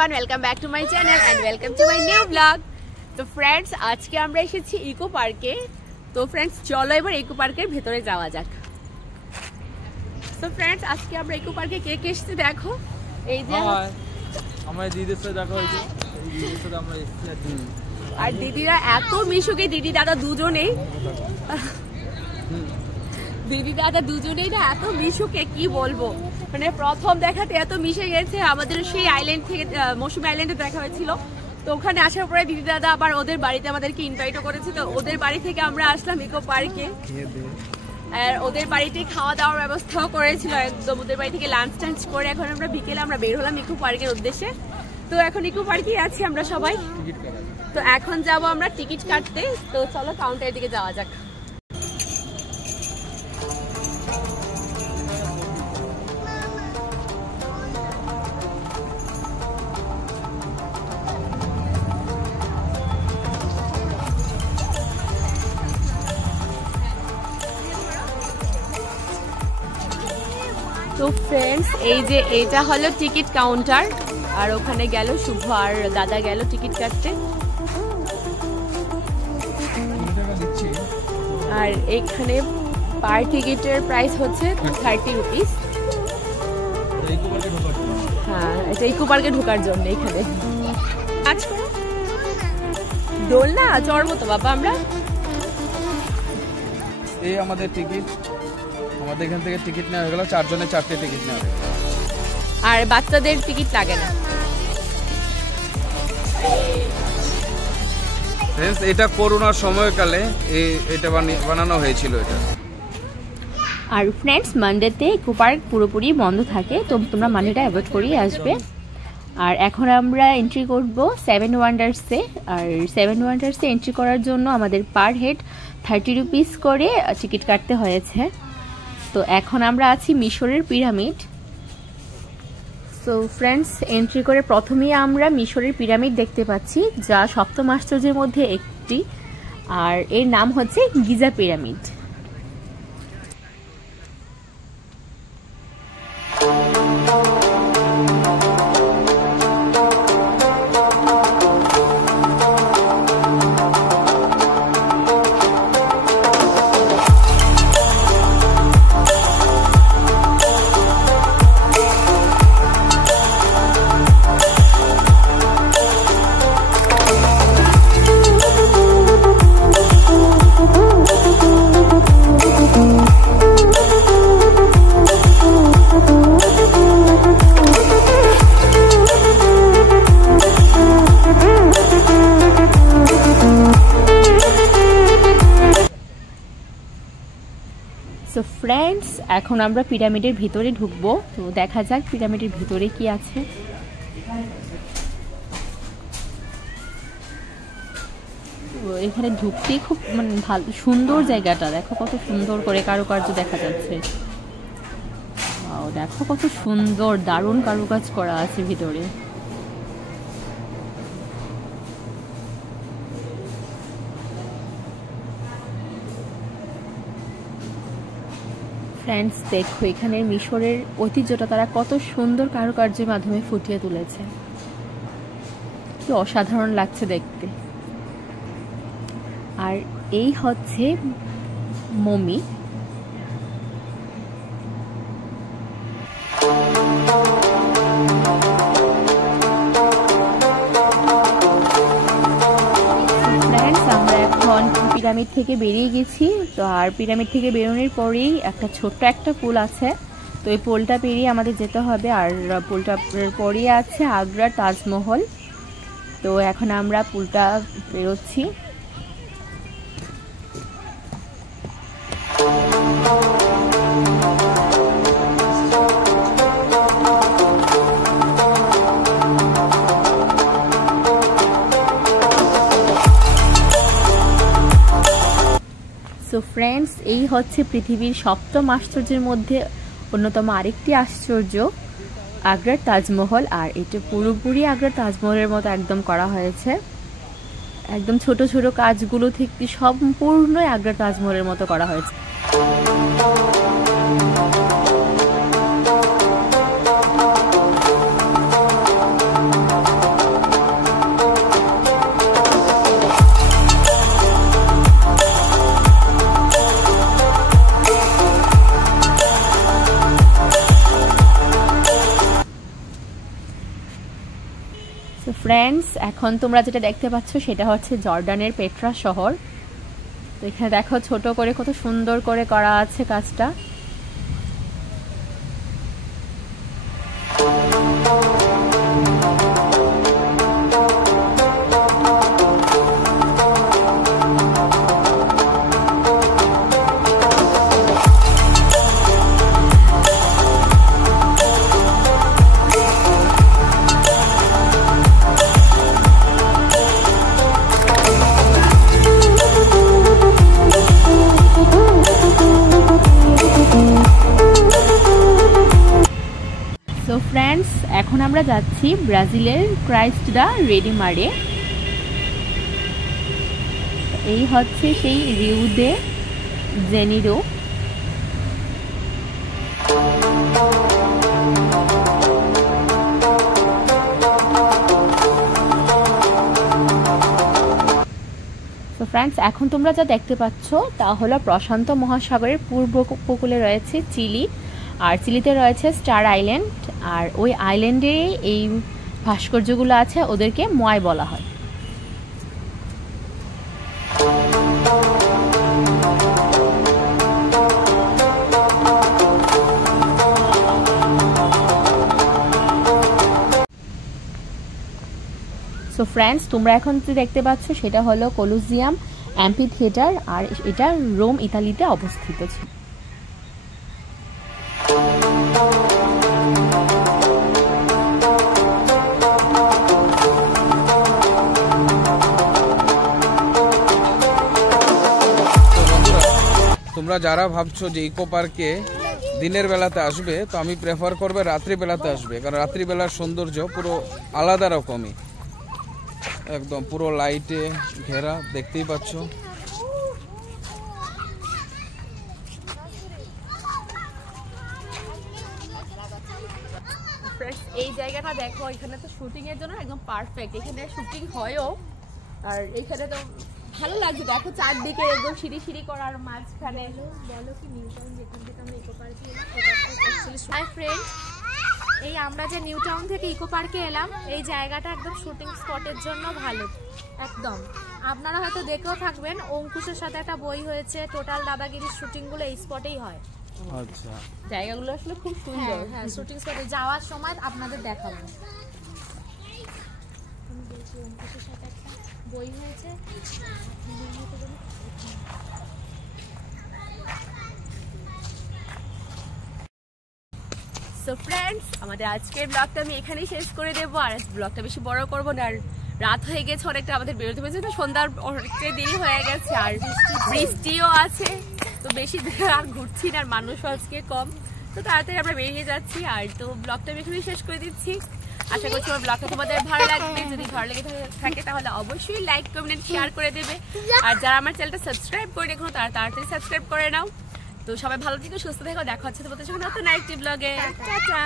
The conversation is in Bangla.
everyone, welcome back to my channel and welcome to my new vlog. তো फ्रेंड्स আজকে আমরা এসেছি ইকো পার্কে। তো फ्रेंड्स চলো এবার ইকো পার্কের ভেতরে যাওয়া যাক। তো फ्रेंड्स আজকে আমরা ইকো পার্কে কে কে এসেছি দেখো। এই যে আমার দিদির সাথে দেখা হয়েছে, দিদির সাথে আমরা এসেছি আর দিদিরা এত মিশুকে, দিদি দাদা দুজনেই না এত মিশুকে কি বলবো, মানে প্রথম দেখাতে এত মিশে গেছে। আমাদের সেই আইল্যান্ড থেকে মৌসুমী আইল্যান্ডে দেখা হয়েছিল, তো ওখানে আসার পরে দিদি দাদা আবার ওদের বাড়িতে আমাদেরকে ইনভাইটও করেছে। তো ওদের বাড়ি থেকে আমরা আসলাম ইকো পার্কে, আর ওদের বাড়িতে খাওয়া দাওয়ার ব্যবস্থাও করেছিল একদম। ওদের বাড়ি থেকে লাঞ্চ টাঞ্চ করে এখন আমরা বিকেলে আমরা বের হলাম ইকো পার্কের উদ্দেশ্যে। তো এখন ইকো পার্কেই আছি আমরা সবাই। তো এখন যাব আমরা টিকিট কাটতে। তো চলো কাউন্টারের দিকে যাওয়া যাক। তো फ्रेंड्स এই যে এটা হলো টিকিট কাউন্টার, আর ওখানে গেল শুভ আর দাদা গেল টিকিট কাটতে। আর এখানে পার টিকিটের প্রাইস হচ্ছে 30 রুপিস। হ্যাঁ, এটা ইকো পার্কে ঢোকার জন্য। এখানে দোলনা চড়বো তো বাবা আমরা। এই আমাদের টিকিট, আমাদের এখান থেকে টিকিট নেওয়া হয়ে গেল, 4 জনের 4টে টিকিট নেওয়া হয়ে গেল। আর বাচ্চাদের টিকিট লাগে না। फ्रेंड्स এটা করোনার সময়কালে এটা বানানো হয়েছিল এটা। আর फ्रेंड्स মানডেতে ইকো পার্ক পুরোপুরি বন্ধ থাকে, তো তোমরা মানডেটা অ্যাভয়েড করেই আসবে। আর এখন আমরা এন্ট্রি করব 7 ওয়ান্ডার্সে। আর 7 ওয়ান্ডার্সে এন্ট্রি করার জন্য আমাদের পার হেড 30 রুপিস করে টিকিট কাটতে হয়েছে। তো এখন আমরা আছি মিশরের পিরামিড। সো ফ্রেন্ডস এন্ট্রি করে প্রথমেই আমরা মিশরের পিরামিড দেখতে পাচ্ছি, যা সপ্তম আশ্চর্যের মধ্যে একটি, আর এর নাম হচ্ছে গিজা পিরামিড। সো ফ্রেন্ডস এখন আমরা পিরামিডের ভিতরে ঢুকবো। তো দেখা যাক পিরামিডের ভিতরে কি আছে। তো এখানে ঢুকতেই খুব মানে ভালো, সুন্দর জায়গাটা দেখো, কত সুন্দর করে কারুকার্য দেখা যাচ্ছে। দেখো কত সুন্দর, দারুণ কারুকাজ করা আছে ভিতরে। ফ্রেন্ডস দেখো এখানে মিশরের ঐতিহ্যটা তারা কত সুন্দর কারুকার্যের মাধ্যমে ফুটিয়ে তুলেছে, কি অসাধারণ লাগছে দেখতে। আর এই হচ্ছে মমি। পিরামিড থেকে বেরিয়ে গেছি। তো আর পিরামিড থেকে বেরোনোর পরেই ছোট্ট একটা পুল আছে, তো এই পুলটা পেরিয়ে আমাদের যেতে হবে। আর পুলটা পরেই আছে আগ্রার তাজমহল। তো এখন আমরা পুলটা বেরোচ্ছি। সো ফ্রেন্ডস এই হচ্ছে পৃথিবীর সপ্তম আশ্চর্যের মধ্যে অন্যতম আরেকটি আশ্চর্য, আগ্রার তাজমহল। আর এটা পুরোপুরি আগ্রার তাজমহলের মতো একদম করা হয়েছে, একদম ছোট ছোট কাজগুলো থেকে সম্পূর্ণই আগ্রার তাজমহলের মতো করা হয়েছে। ফ্রেন্ডস, এখন তোমরা যেটা দেখতে পাচ্ছ সেটা হচ্ছে জর্ডানের পেট্রা শহর। তো এখানে দেখো ছোট করে কত সুন্দর করে করা আছে কাজটা। তো ফ্রেন্ডস, এখন আমরা যাচ্ছি ব্রাজিলের ক্রাইস্টডা রেডিমারে। এই হচ্ছে সেই রিও দে জেনিরো। তো ফ্রেন্ডস, এখন তোমরা যা দেখতে পাচ্ছ তা হলো প্রশান্ত মহাসাগরের পূর্ব উপকূলে রয়েছে চিলি, আর চিলিতে রয়েছে স্টার আইল্যান্ড, আর ওই আইল্যান্ডে এই ভাস্কর্যগুলো আছে, ওদেরকে মোয়াই বলা হয়। সো ফ্রেন্ডস, তোমরা এখন যে দেখতে পাচ্ছ সেটা হলো কলোজিয়াম অ্যাম্পি থিয়েটার, আর এটা রোম, ইতালিতে অবস্থিত ছিল। তোমরা যারা ভাবছো যে ইকো পার্কে দিনের বেলাতে আসবে, তো আমি প্রেফার করবে রাত্রিবেলাতে আসবে, কারণ রাত্রিবেলার সৌন্দর্য পুরো আলাদা রকমই, একদম পুরো লাইটে ঘেরা, দেখতেই পাচ্ছ। এই জায়গাটা দেখো, এখানে তো শুটিং এর জন্য একদম পারফেক্ট, এখানে শুটিং হয়ও, আর এখানে তো ভালো লাগছে। দেখো চারদিকে একদম সিঁড়ি সিঁড়ি করার মাঝখানে। বলো কি নিউ টাউন যেখান থেকে আমরা ইকো পার্কে এলাম, এটা অ্যাকচুয়ালি হাই ফ্রেন্ড, এই আমরা যে নিউ টাউন থেকে ইকো পার্কে এলাম, এই জায়গাটা একদম শুটিং স্পটের জন্য ভালো একদম। আপনারা হয়তো দেখেও থাকবেন, অঙ্কুশের সাথে একটা বই হয়েছে, টোটাল দাদাগিরির শুটিংগুলো এই স্পটেই হয়। আচ্ছা, জায়গাগুলো আসলে খুব সুন্দর। হ্যাঁ, শুটিং স্পটে যাওয়ার সময় আপনাদের দেখাবো। আমি বলছি অঙ্কুশের সাথে একটা বই হয়েছে। সো ফ্রেন্ডস, আমাদের আজকের ব্লগটা আমি এখানেই শেষ করে দেবো, আর ব্লগটা বেশি বড় করবো না। আর রাত হয়ে গেছে অনেকটা, আমাদের বেরোতে পেরেছে তো, সন্ধ্যার অনেকটাই দেরি হয়ে গেছে, আর বৃষ্টিও আছে, তো বেশি আর ঘুরছি না, আর মানুষও আজকে কম, তো তাড়াতাড়ি আমরা বেরিয়ে যাচ্ছি। আর তো ব্লগটা আমি এখানেই শেষ করে দিচ্ছি। আশা করছি আমার ব্লগটা তোমাদের ভালো লাগবে। যদি ভালো লেগে থাকে তাহলে অবশ্যই লাইক, কমেন্ট, শেয়ার করে দেবে। আর যারা আমার চ্যানেলটা সাবস্ক্রাইব করে রেখো, তারা তাড়াতাড়ি সাবস্ক্রাইব করে নাও। তো সবাই ভালো থেকো, সুস্থ থেকো, দেখা হচ্ছে তোমাদের সঙ্গে নতুন আরেকটি ব্লগে। টাটা।